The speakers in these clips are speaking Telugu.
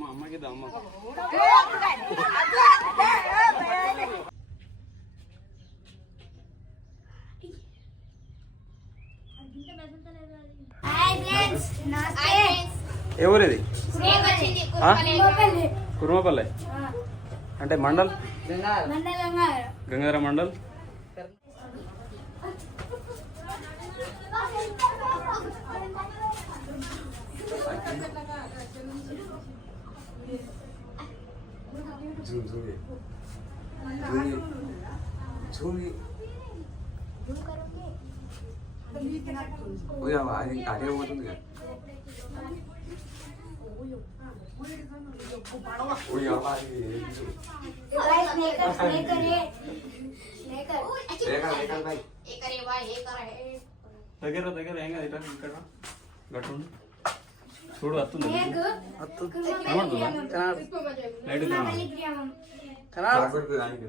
అమ్మ అమ్మకి ఎవరిది? కుర్మపల్లె. అంటే మండల్? గంగాధర మండల్? జూమ్ ఓయ్ అవ్వ, అది అదే పోతుంది కదా ఓయ్ అవ్వ, అది ఏం జూమ్. రేఖ, రేఖ, బాయ్. దగ్గర దగ్గర ఏం కాదు ఇట్లా ఇక్కడ. గట్టు ఉండు. చూడు వస్తుంది కనబడుతుందా లైట్ కనబడు. కాకూడదు దానికి.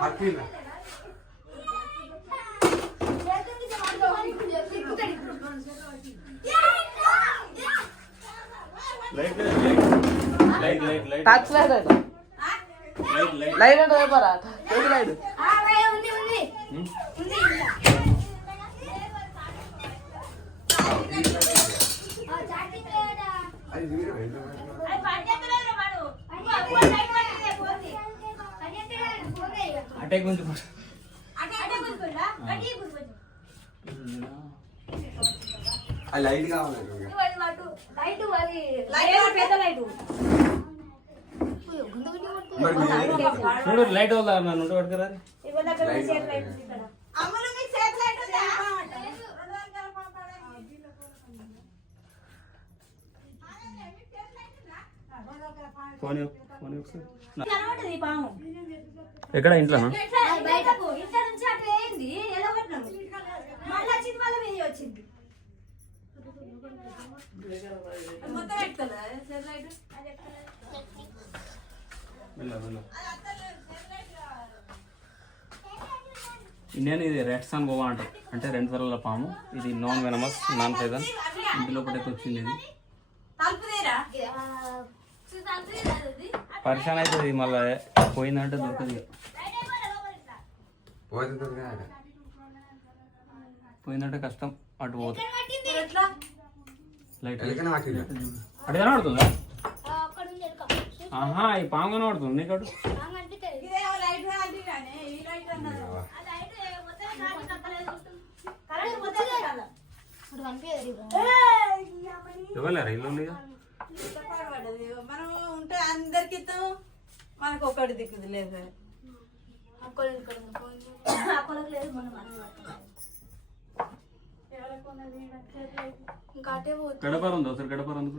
పట్టిందా? Light light light light touch light light. Light light అంటే చెప్పరా లైట్. అటే కొంచెం అది లైట్ కావాలి. ఇక. మరి మీరు- చూడు లైట్ వల్ల నన్ను పట్టుకురా. Phone phone. ఎక్కడ? ఇంట్లో? బయటకు ఇండియన్ ఇది రెడ్ సన్ గోవా అంటారు. అంటే రెండు తరల పాము. ఇది నాన్ వెనమస్ నాన్ పైజన్ ఇంటి లోపలికి వచ్చింది ఇది. పరిశాన్ అయితే ఇది మళ్ళీ. పోయిందంటే దొరకదు. పోయిందంటే కష్టం. అటు పోతుంది లైట్ ఎలకన పట్టిందా? ఆహా ఈ పాము కనబడుతుంది అవ్వ. ఇవ్వలేరా ఇల్లు మనం ఉంటే అందరికి మనకు ఒకటి దిక్కుది లేదు ఇంకా అటే పోతుంది గడపర ఉంది ఒకసారి గడపర ఉంది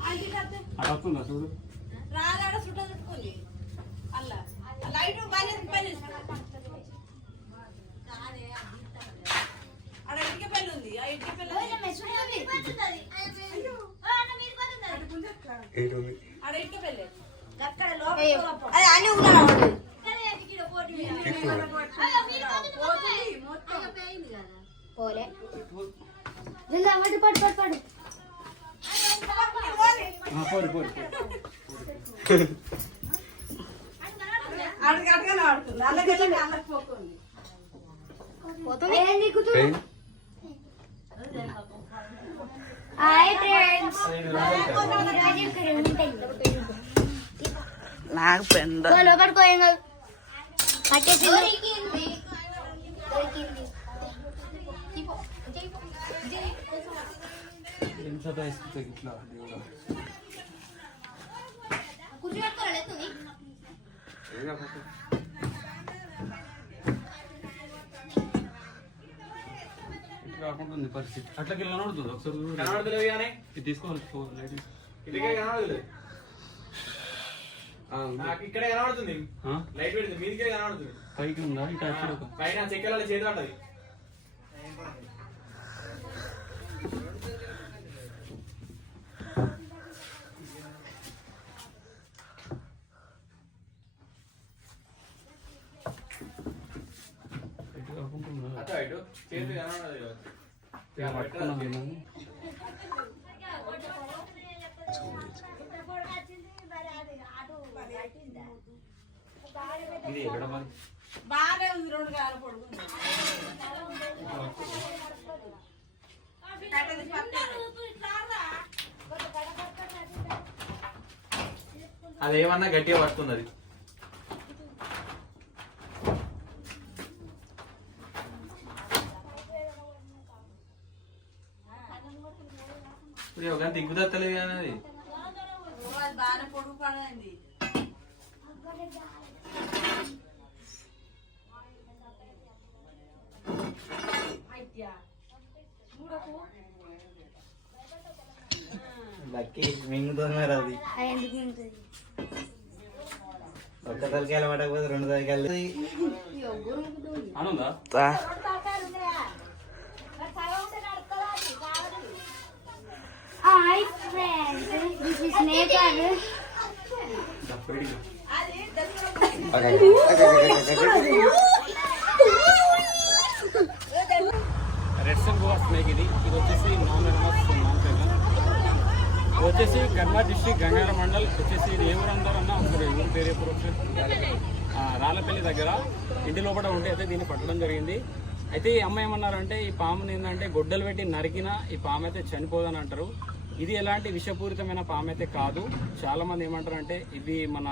అటు వస్తుందా చూడు? రాగాడ చుట్ట చుట్టుకుంది. అల్లా. లైట్ బాగా పని ఆడ ఇటుక పెళ్ళి ఉంది. ఆ ఇటుక పెళ్ళి? ఆడ ఇటుక పెళ్ళి. అది అని ఉన్నాడు పోలే. పట్టు పట్టు పట్టు పట్టు ఆ, పోరు పోరు నీకు పెండ. లోపలికి పోయాం కదా పట్టేసి దొరికింది ఇట్లా ఉంది పరిస్థితి వెళ్ళి కనబడుతుంది ఒకసారి తీసుకోవాలి ఇక్కడే కనబడుతుంది? లైట్ పెడితే మీదికే కనబడుతుంది. పైకి ఉందా? ఇటు వచ్చి పైన చెక్కల చేతి పడ్డది ఇటు కాకుండా ఉందా? అటు ఇటు చేతి కనబడదు ఇక పట్టుకున్నాం ఏమని? ఇది ఎక్కడ మరి? బాగానే ఉంది రెండు కాలు పడుకుంది అది ఏమన్నా గట్టిగా పడుతుంది అది ఒక్క తలకాయలు పడకపోతే రెండు తలకాయలు అనుందా hi friends this is Nepal దప్పేడిగా red గోవా స్నేక్ ఇది ఇది వచ్చేసి నాన్ వెనమస్ నాన్ ఇది వచ్చేసి కర్మా డిస్ట్రిక్ట్ గంగార మండల్ వచ్చేసి ఇది ఏ ఊరు ఒకసారి ఊరు పేరు ఎప్పుడు రాళ్ళపల్లి దగ్గర ఇంటి లోపల ఉంటే అయితే దీన్ని పట్టడం జరిగింది. అయితే ఈ అమ్మ ఏమన్నారంటే ఈ పాముని ఏంటంటే గొడ్డలు పెట్టి నరికినా ఈ పాము అయితే చనిపోదని అంటారు. ఇది ఎలాంటి విషపూరితమైన పాము అయితే కాదు. చాలామంది ఏమంటారంటే ఇది మన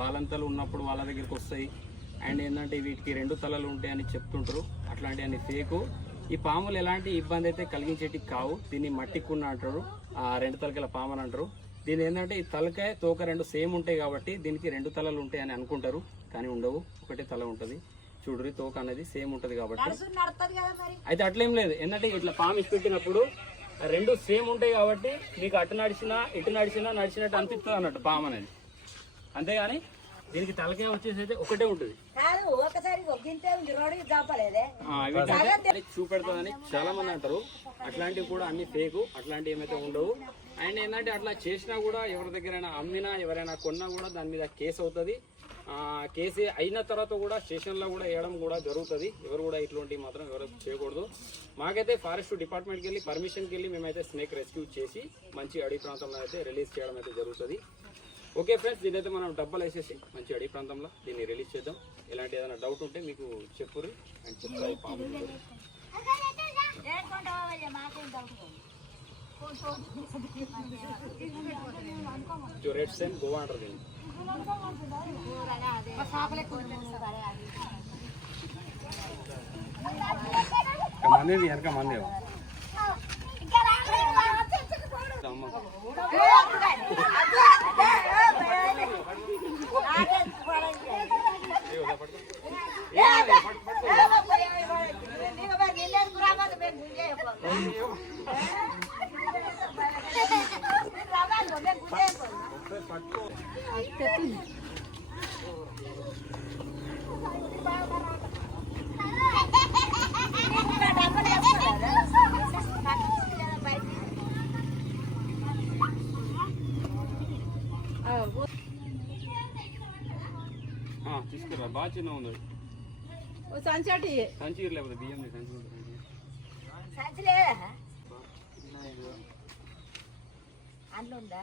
బాలంతలు ఉన్నప్పుడు వాళ్ళ దగ్గరికి వస్తాయి. అండ్ ఏంటంటే వీటికి రెండు తలలు ఉంటాయని చెప్తుంటారు. అట్లాంటివన్నీ ఫేకు. ఈ పాములు ఎలాంటి ఇబ్బంది అయితే కలిగించేటి కావు. దీన్ని మట్టి కున్న అంటారు. ఆ రెండు తలకాయల పాము అని అంటారు. దీని ఏంటంటే ఈ తలకాయ తోక రెండు సేమ్ ఉంటాయి కాబట్టి దీనికి రెండు తలలు ఉంటాయి అని అనుకుంటారు. కానీ ఉండవు. ఒకటే తల ఉంటుంది. చూడురి తోక అనేది సేమ్ ఉంటుంది కాబట్టి. అయితే అట్లేం లేదు. ఏంటంటే ఇట్లా పాము పెట్టినప్పుడు రెండు సేమ్ ఉంటాయి కాబట్టి మీకు అటు నడిచినా ఇటు నడిచినా నడిచినట్టు అనిపిస్తుంది అన్నట్టు పాము అనేది. అంతేగాని దీనికి తలకాయ వచ్చేసి అయితే ఒకటే ఉంటుంది. చూపెడుతుందని చాలా మంది అంటారు. అట్లాంటివి కూడా అన్ని ఫేకు అట్లాంటివి ఏమైతే ఉండవు. అండ్ ఏంటంటే అట్లా చేసినా కూడా ఎవరి దగ్గరైనా అమ్మినా ఎవరైనా కొన్నా కూడా దాని మీద కేసు అవుతుంది. కేసు అయిన తర్వాత కూడా స్టేషన్లో కూడా వేయడం కూడా జరుగుతుంది. ఎవరు కూడా ఇట్లాంటివి మాత్రం ఎవరు చేయకూడదు. మాకైతే ఫారెస్ట్ డిపార్ట్మెంట్కి వెళ్ళి పర్మిషన్కి వెళ్ళి మేమైతే స్నేక్ రెస్క్యూ చేసి మంచి అడవి ప్రాంతంలో అయితే రిలీజ్ చేయడం అయితే జరుగుతుంది. ఓకే ఫ్రెండ్స్ దీనైతే మనం డబ్బాలు వేసేసి మంచి అడవి ప్రాంతంలో దీన్ని రిలీజ్ చేద్దాం ఇలాంటి ఏదైనా డౌట్ ఉంటే మీకు చెప్పుర్రి అండ్ చెప్తారు పాము ఉంటుంది. जो रेड सेम गोवा अंडर दिन कमाने भी यार कमाने हो తీసుకురా. బాగా చిన్న ఉంది. ఓ సంచటి సంచి లేకపోతే బియ్యం సంచి అందులో ఉందా?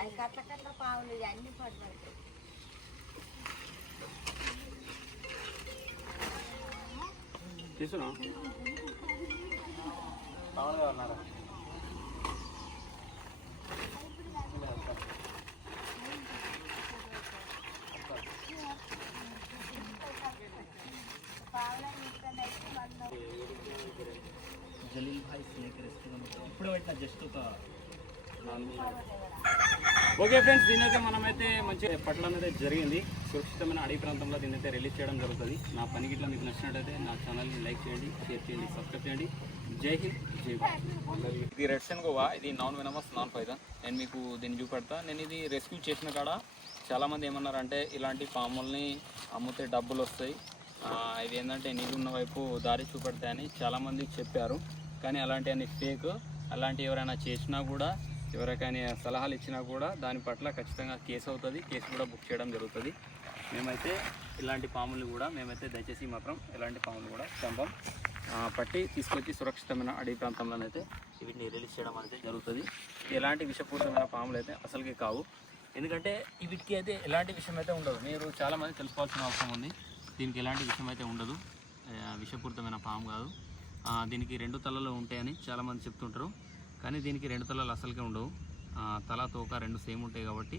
అది కట్ల కట్ల పావులు ఇవి అన్ని పడతాయి. తీసుకున్నా మామూలుగా ఉన్నారా? Jaleel bhai snake restaurant. ఇప్పుడు పెట్టిన జస్ట్ ఒక ఓకే ఫ్రెండ్స్ దీనైతే మనమైతే మంచి పట్ల అనేది జరిగింది. సురక్షితమైన అడవి ప్రాంతంలో దీనైతే రిలీజ్ చేయడం జరుగుతుంది. నా పని గిట్లా మీకు నచ్చినట్టయితే నా ఛానల్ని లైక్ చేయండి షేర్ చేయండి సబ్స్క్రైబ్ చేయండి. జై హింద్ జై భారత్. ఇది రెడ్ గోవా ఇది నాన్ వెనమస్ నాన్ పైదా నేను మీకు దీన్ని చూపెడతా. నేను ఇది రెస్క్యూ చేసిన కాడ చాలామంది ఏమన్నారంటే ఇలాంటి పాముల్ని అమ్మితే డబ్బులు వస్తాయి. ఇది ఏంటంటే నీళ్ళున్న వైపు దారి చూపెడతాయని చాలామంది చెప్పారు. కానీ అలాంటివన్నీ ఫేక్ అలాంటి ఎవరైనా చేసినా కూడా ఎవరికైనా సలహాలు ఇచ్చినా కూడా దాని పట్ల ఖచ్చితంగా కేసు అవుతుంది. కేసు కూడా బుక్ చేయడం జరుగుతుంది. మేమైతే ఇలాంటి పాములు కూడా మేమైతే దయచేసి మాత్రం ఇలాంటి పాములు కూడా చంపం. పట్టి తీసుకొచ్చి సురక్షితమైన అడవి ప్రాంతంలోనైతే వీటిని రిలీజ్ చేయడం అనేది జరుగుతుంది. ఎలాంటి విషపూరితమైన పాములు అయితే అసలుకి కావు. ఎందుకంటే వీటికి అయితే ఎలాంటి విషయం అయితే ఉండదు. మీరు చాలామంది తెలుసుకోవాల్సిన అవసరం ఉంది. దీనికి ఎలాంటి విషయం అయితే ఉండదు. విషపూరితమైన పాము కాదు. దీనికి రెండు తలలు ఉంటాయని చాలామంది చెప్తుంటారు. కానీ దీనికి రెండు తలలు అసలుకే ఉండవు. తల తోక రెండు సేమ్ ఉంటాయి కాబట్టి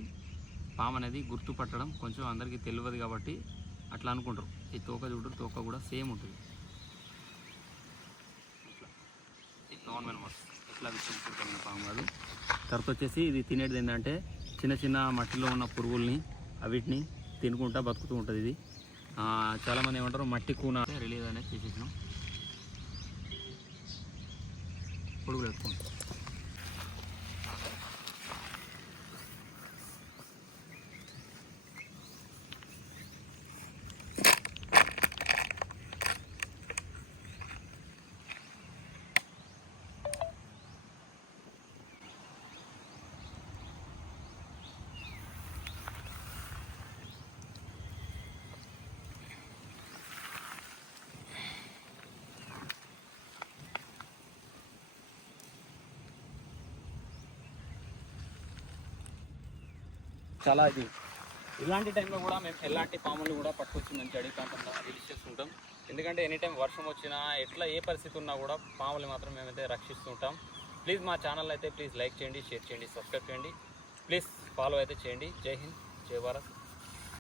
పాము అనేది గుర్తుపట్టడం కొంచెం అందరికీ తెలియదు కాబట్టి అట్లా అనుకుంటారు. ఈ తోక చూడరు తోక కూడా సేమ్ ఉంటుంది. నార్మల్ మోస్ ఇట్లా విషపూరితమైన పాము కాదు. తర్వాత వచ్చేసి ఇది తినేది ఏంటంటే చిన్న చిన్న మట్టిలో ఉన్న పురుగుల్ని అవిటిని తినుకుంటా బతుకుతూ ఉంటుంది ఇది. చాలామంది ఏమంటారు మట్టి కూన రిలీజ్ అనేది చేసేసినాం. పురుగులు ఎక్కువ చాలా ఇది. ఇలాంటి టైంలో కూడా మేము ఎలాంటి పాములు కూడా పట్టుకొచ్చిందని మంచి అడవి ప్రాంతంలో రిలీజ్ చేస్తుంటాం ఎందుకంటే ఎనీ టైం వర్షం వచ్చినా ఎట్లా ఏ పరిస్థితి ఉన్నా కూడా పాములు మాత్రం మేమైతే రక్షిస్తుంటాం. ప్లీజ్ మా ఛానల్ అయితే ప్లీజ్ లైక్ చేయండి షేర్ చేయండి సబ్స్క్రైబ్ చేయండి. ప్లీజ్ ఫాలో అయితే చేయండి. జై హింద్ జై భారత్.